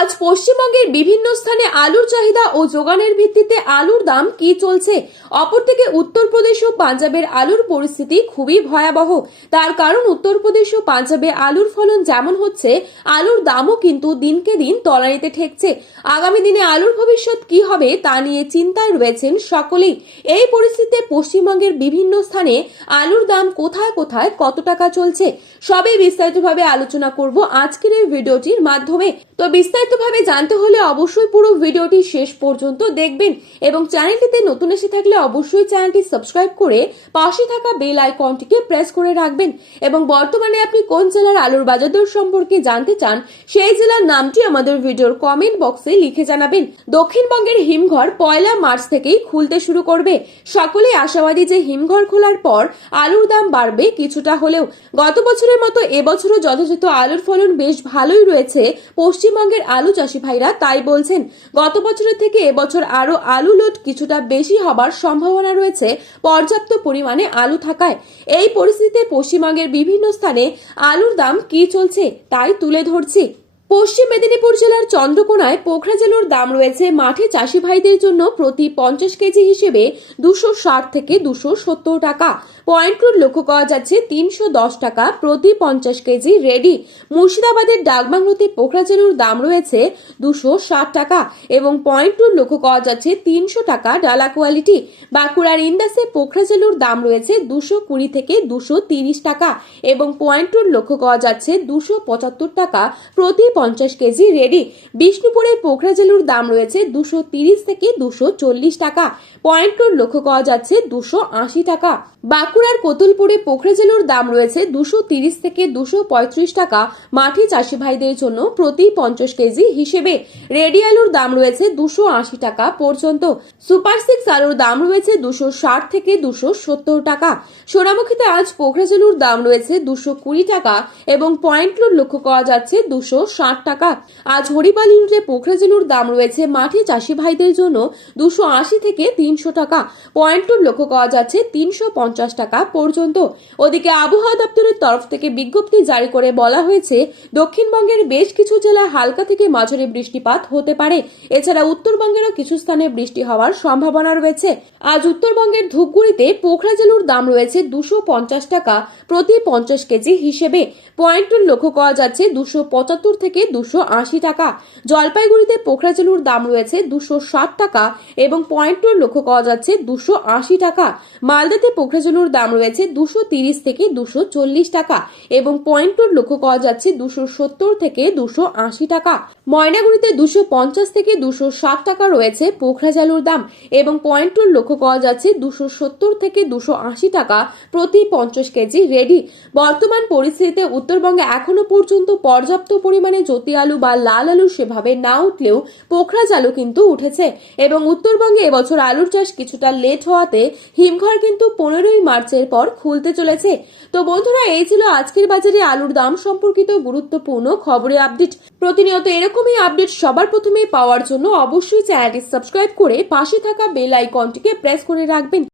আজ পশ্চিমবঙ্গের বিভিন্ন স্থানে আলুর চাহিদা ও যোগানের ভিত্তিতে আলুর দাম কি চলছে। অপরদিকে উত্তরপ্রদেশ ও পাঞ্জাবের আলুর পরিস্থিতি খুবই ভয়াবহ। তার কারণ উত্তরপ্রদেশ ও পাঞ্জাবে আলুর ফলন যেমন হচ্ছে, আলুর দামও কিন্তু দিনকে দিন তলানিতে ঠেকছে। আগামী দিনে আলুর ভবিষ্যৎ কি হবে তা নিয়ে চিন্তায় রয়েছেন সকলেই। এই পরিস্থিতিতে পশ্চিমবঙ্গের বিভিন্ন স্থানে আলুর দাম কোথায় কোথায় কত টাকা চলছে, সবই বিস্তারিতভাবে আলোচনা করব আজকের এই ভিডিওটির মাধ্যমে। তো বিস্তারিতভাবে জানতে হলে অবশ্যই পুরো ভিডিওটি শেষ পর্যন্ত দেখবেন এবং চ্যানেলটিতে নতুন এসে থাকলে অবশ্যই চ্যানেলটি সাবস্ক্রাইব করে পাশে থাকা বেল আইকনটিকে প্রেস করে রাখবেন। এবং বর্তমানে আপনি কোন জেলার আলুর বাজার দর সম্পর্কে জানতে চান, সেই জেলার নামটি আমাদের ভিডিওর কমেন্ট বক্সে লিখে জানাবেন। দক্ষিণবঙ্গের হিমঘর 1 মার্চ থেকেই খুলতে শুরু করবে। সকলেই আশাবাদী যে হিমঘর খোলার পর আলুর দাম বাড়বে কিছুটা হলেও। গত বছরের মতো এবছরও যথাযথ আলুর ফলন বেশ ভালোই রয়েছে। পশ্চিমবঙ্গের আলু চাষি ভাইরা তাই বলছেন। গত বছরের থেকে এবছর আরো আলু লোড কিছুটা বেশি হবার সম্ভাবনা রয়েছে পর্যাপ্ত পরিমাণে আলু থাকায়। এই পরিস্থিতিতে পশ্চিমবঙ্গের বিভিন্ন স্থানে আলুর দাম কি চলছে তাই তুলে ধরছি। পশ্চিম মেদিনীপুর জেলার চন্দ্রকোনায় পোখরাজেলুর দাম রয়েছে মাঠে চাষি ভাইদের জন্য প্রতি 50 কেজি হিসেবে 260 থেকে 270 টাকা। পয়েন্ট রোড লক্ষ্য করা যাচ্ছে 310 টাকা প্রতি 50 কেজি রেডি। মুর্শিদাবাদের ডাকবাংলোতে পোখরাজেলুর দাম রয়েছে 260 টাকা এবং পয়েন্ট রোড লক্ষ্য করা যাচ্ছে 300 টাকা ডালা কোয়ালিটি। বাঁকুড়ার ইন্দাসে পোখরাজেলুর দাম রয়েছে 220 থেকে 230 টাকা এবং পয়েন্ট রোড লক্ষ্য করা যাচ্ছে 275 টাকা প্রতি 50 কেজি রেডি। বিষ্ণুপুরে পোখরাজেলুর দাম রয়েছে 230 থেকে 240 টাকা। পয়েন্ট রোড লক্ষ্য করা যাচ্ছে 280 টাকা। বাঁকুড়ার কোতুলপুরে পোখরাজেলুর দাম রয়েছে 230 থেকে 235 টাকা মাঠে চাষি ভাইদের জন্য প্রতি 50 কেজি হিসেবে। রেডি আলুর দাম রয়েছে 280 টাকা পর্যন্ত। সুপার 6 আলুর দাম রয়েছে 260 থেকে 270 টাকা। সোনামুখীতে আজ পোখরাজেলুর দাম রয়েছে 220 টাকা এবং পয়েন্ট রোড লক্ষ্য করা যাচ্ছে 260 টাকা। আজ হরিপাল ইউনিটে পোখরাজেলুর দাম রয়েছে মাঠে চাষি ভাইদের জন্য 280 থেকে 300 টাকা। পয়েন্ট রোড লক্ষ্য করা যাচ্ছে 350 টাকা পর্যন্ত। ওদিকে আবহাওয়া দপ্তরের তরফ থেকে বিজ্ঞপ্তি জারি করে বলা হয়েছে দক্ষিণবঙ্গের বেশ কিছু জেলায় হালকা থেকে মাঝারি বৃষ্টিপাত হতে পারে। এছাড়া উত্তরবঙ্গেরও কিছু স্থানে বৃষ্টি হওয়ার সম্ভাবনা রয়েছে। আজ উত্তরবঙ্গের ধূপগুড়িতে পোখরাজেলুর দাম রয়েছে 250 টাকা প্রতি 50 কেজি হিসেবে। পয়েন্ট রোড লক্ষ্য করা যাচ্ছে 275 থেকে 280 টাকা। জলপাইগুড়িতে পোখরাজেলুর দাম রয়েছে 260 টাকা এবং পয়েন্ট রোড লক্ষ্য করা যাচ্ছে 280 টাকা। মালদাতে পোখরাজেলুর দাম রয়েছে 230 থেকে 240 টাকা এবং পয়েন্ট রোড লক্ষ্য করা যাচ্ছে 270 থেকে 280 টাকা। ময়নাগুড়িতে 250 থেকে 260 টাকা রয়েছে পোখরাজেলুর দাম এবং পয়েন্ট রোড লক্ষ্য করা যাচ্ছে 270 থেকে 280 টাকা প্রতি 50 কেজি রেডি। বর্তমান পরিস্থিতিতে উত্তরবঙ্গে এখনো পর্যন্ত পর্যাপ্ত পরিমাণে জ্যোতি আলু বা লাল আলু সেভাবে না উঠলেও পোখরাজ আলু কিন্তু উঠেছে এবং উত্তরবঙ্গে এবছর আলুর চাষ কিছুটা লেট হওয়াতে হিমঘর কিন্তু 15 মার্চের পর খুলতে চলেছে। তো বন্ধুরা, এই ছিল আজকের বাজারে আলুর দাম সম্পর্কিত গুরুত্বপূর্ণ খবরের আপডেট। প্রতিনিয়ত এরকমই আপডেট সবার প্রথমে পাওয়ার জন্য অবশ্যই চ্যানেলটি সাবস্ক্রাইব করে পাশে থাকা বেল আইকনটিকে প্রেস করে রাখবেন।